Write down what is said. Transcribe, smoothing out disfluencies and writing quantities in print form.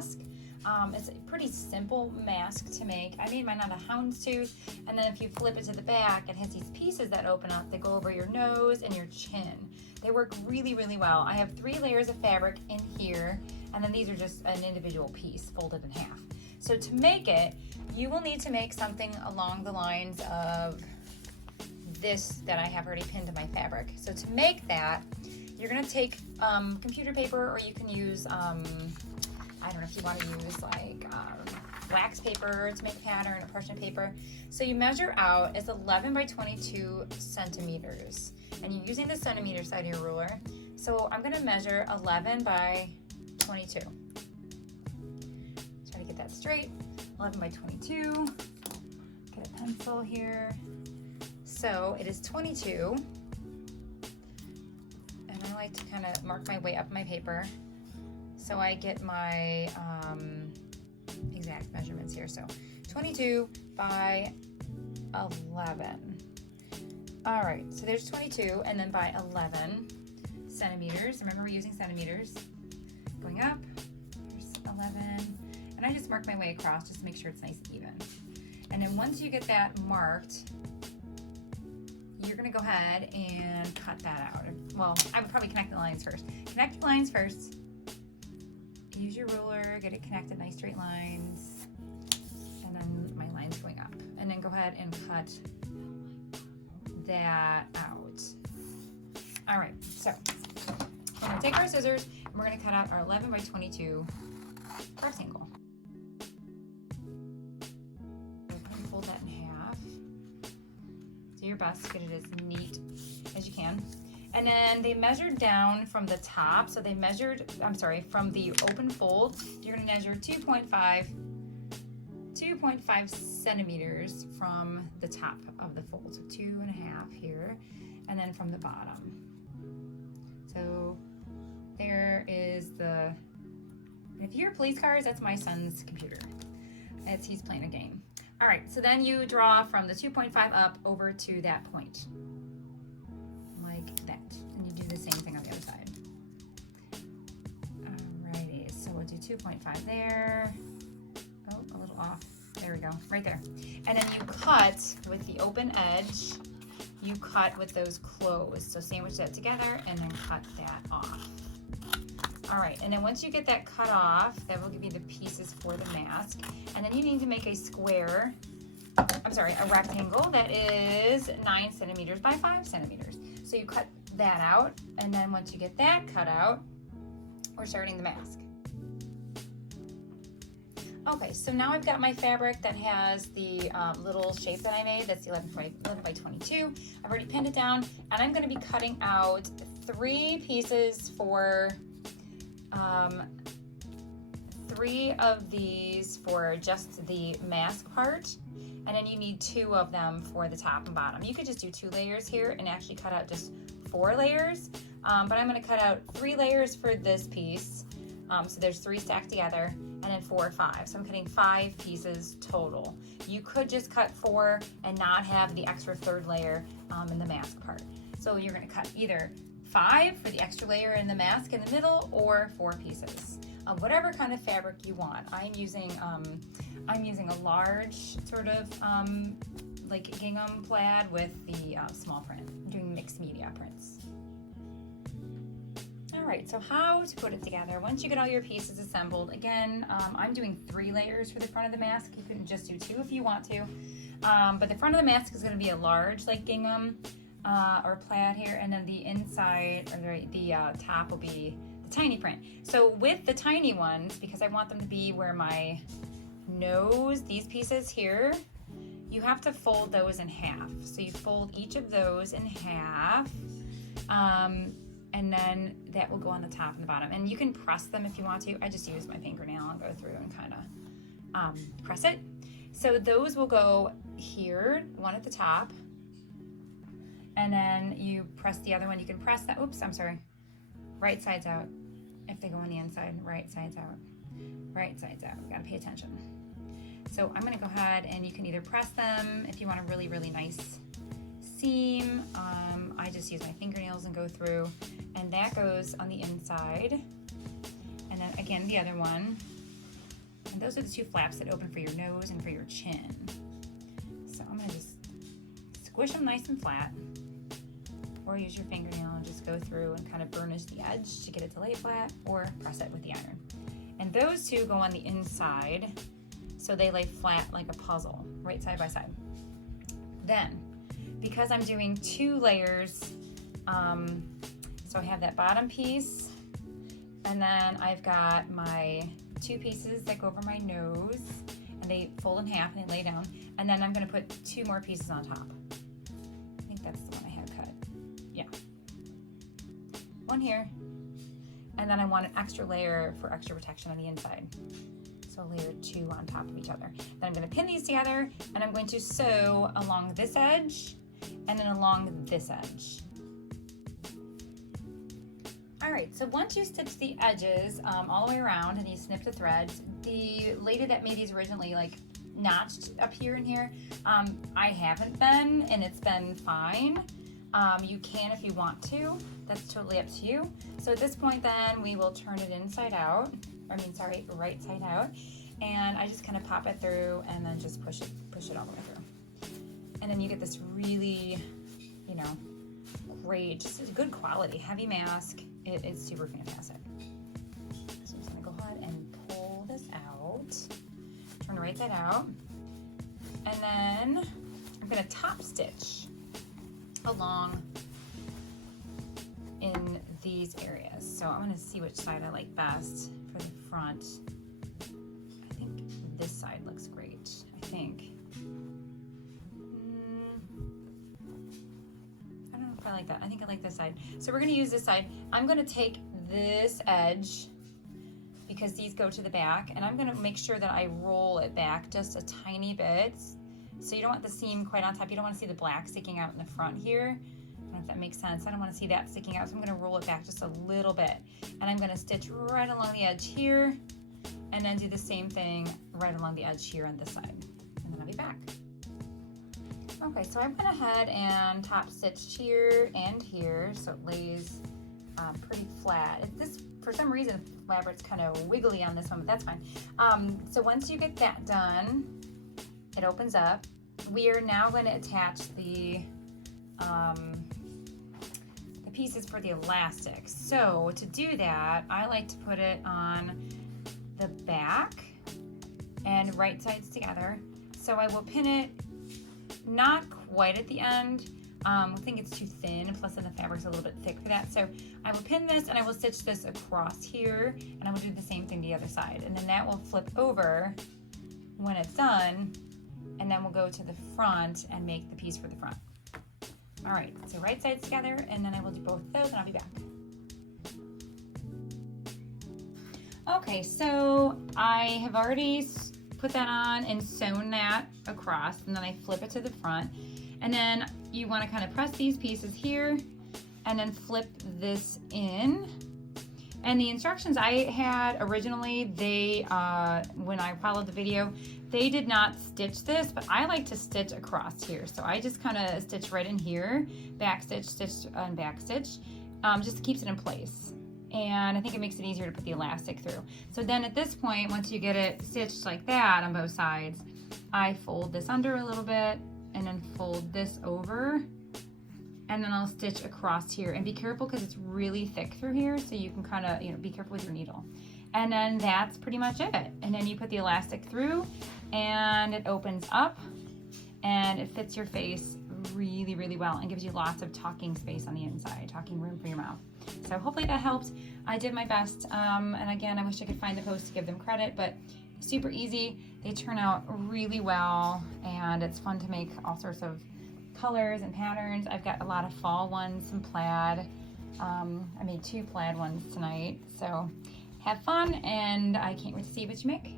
mask. It's a pretty simple mask to make. I made mine out of houndstooth, and then if you flip it to the back, it has these pieces that open up. They go over your nose and your chin. They work really, really well. I have 3 layers of fabric in here, and then these are just an individual piece folded in half. So to make it, you will need to make something along the lines of this that I have already pinned to my fabric. So to make that, you're gonna take computer paper, or you can use, I don't know if you wanna use like wax paper to make a pattern, or parchment paper. So you measure out, it's 11 by 22 centimeters, and you're using the centimeter side of your ruler. So I'm gonna measure 11 by 22. Try to get that straight. 11 by 22. Get a pencil here. So it is 22. And I like to kind of mark my way up my paper so I get my exact measurements here. So 22 by 11. All right, so there's 22, and then by 11 centimeters. Remember, we're using centimeters. Going up, there's 11. And I just mark my way across just to make sure it's nice and even. And then once you get that marked, you're gonna go ahead and cut that out. Well, I would probably connect the lines first. Connect the lines first. Use your ruler, get it connected, nice straight lines. And then my line's going up. And then go ahead and cut that out. All right, so we're gonna take our scissors and we're gonna cut out our 11 by 22 rectangle. Fold that in half. Do your best to get it as neat as you can. And then they measured down from the top. So they measured, from the open fold, you're gonna measure 2.5 centimeters from the top of the fold. So 2.5 here, and then from the bottom. So there is the, if you hear police cars, that's my son's computer. He's playing a game. All right, so then you draw from the 2.5 up over to that point, like that. And you do the same thing on the other side. Alrighty, so we'll do 2.5 there. Oh, a little off. There we go, right there. And then you cut with the open edge, you cut with those closed. So sandwich that together and then cut that off. All right, and then once you get that cut off, that will give you the pieces for the mask. And then you need to make a square, a rectangle that is 9 centimeters by 5 centimeters. So you cut that out, and then once you get that cut out, we're starting the mask. Okay, so now I've got my fabric that has the little shape that I made. That's the 11 by 22. I've already pinned it down, and I'm gonna be cutting out 3 pieces for 3 of these for just the mask part, and then you need 2 of them for the top and bottom. You could just do 2 layers here and actually cut out just 4 layers, but I'm gonna cut out 3 layers for this piece. So there's 3 stacked together, and then 4 or 5. So I'm cutting 5 pieces total. You could just cut 4 and not have the extra 3rd layer in the mask part. So you're gonna cut either 5 for the extra layer in the mask in the middle, or 4 pieces of whatever kind of fabric you want. I'm using a large sort of like gingham plaid with the small print. I'm doing mixed media prints. All right, so how to put it together. Once you get all your pieces assembled, again, I'm doing 3 layers for the front of the mask. You can just do 2 if you want to, but the front of the mask is gonna be a large like gingham or plaid here, and then the inside, or the top will be the tiny print. So with the tiny ones, because I want them to be where my nose, these pieces here, you have to fold those in half. So you fold each of those in half, and then that will go on the top and the bottom. And you can press them if you want to. I just use my fingernail and go through and kind of press it. So those will go here, one at the top, and then you press the other one. You can press that, oops, I'm sorry, right side's out. If they go on the inside, right side's out, right side's out. You gotta pay attention. So I'm gonna go ahead and you can either press them if you want a really, really nice seam. I just use my fingernails and go through, and that goes on the inside. And then again, the other one And those are the two flaps that open for your nose and for your chin. So I'm gonna just squish them nice and flat, or use your fingernail and just go through and kind of burnish the edge to get it to lay flat, or press it with the iron. And those two go on the inside, so they lay flat like a puzzle, right side by side. Then, because I'm doing 2 layers, so I have that bottom piece, and then I've got my 2 pieces that go over my nose, and they fold in half and they lay down, and then I'm gonna put 2 more pieces on top. I think that's the one I had cut. Yeah. 1 here, and then I want an extra layer for extra protection on the inside. So layer 2 on top of each other. Then I'm gonna pin these together, and I'm going to sew along this edge and then along this edge. All right, so once you stitch the edges all the way around and you snip the threads, the lady that made these originally like notched up here and here, I haven't been, and it's been fine. You can if you want to, that's totally up to you. So at this point then we will turn it inside out, right side out, and I just kind of pop it through and then just push it all the way through. And then you get this really, you know, great, just good quality, heavy mask. It's super fantastic. So I'm just gonna go ahead and pull this out, turn the right side out, and then I'm gonna top stitch along in these areas. So I'm gonna see which side I like best for the front. I think this side looks great, I think. I don't know if I like that. I think I like this side. So we're gonna use this side. I'm gonna take this edge, because these go to the back, and I'm gonna make sure that I roll it back just a tiny bit. So you don't want the seam quite on top. You don't want to see the black sticking out in the front here. I don't know if that makes sense. I don't want to see that sticking out, so I'm going to roll it back just a little bit. And I'm going to stitch right along the edge here, and then do the same thing right along the edge here on this side. And then I'll be back. Okay, so I went ahead and top stitched here and here, so it lays pretty flat. For some reason, the fabric's kind of wiggly on this one, but that's fine. So once you get that done, it opens up. We are now going to attach the pieces for the elastic. So to do that, I like to put it on the back and right sides together. So I will pin it not quite at the end. I think it's too thin, plus then the fabric's a little bit thick for that. So I will pin this and I will stitch this across here, and I will do the same thing the other side. And then that will flip over when it's done, and then we'll go to the front and make the piece for the front. All right, so right sides together, and then I will do both of those, and I'll be back. Okay, so I have already put that on and sewn that across, and then I flip it to the front. And then you want to kind of press these pieces here, and then flip this in. And the instructions I had originally, when I followed the video, they did not stitch this, but I like to stitch across here. So I just kind of stitch right in here, back stitch, stitch, and back stitch, just keeps it in place. And I think it makes it easier to put the elastic through. So then at this point, once you get it stitched like that on both sides, I fold this under a little bit, and then fold this over, and then I'll stitch across here. And be careful, because it's really thick through here, so you can kind of, be careful with your needle. And then that's pretty much it. And then you put the elastic through, and it opens up, and it fits your face really, really well, and gives you lots of talking space on the inside, talking room for your mouth. So hopefully that helped. I did my best, and again, I wish I could find the post to give them credit, but super easy. They turn out really well, and it's fun to make all sorts of colors and patterns. I've got a lot of fall ones, some plaid. I made 2 plaid ones tonight, so have fun, and I can't wait to see what you make.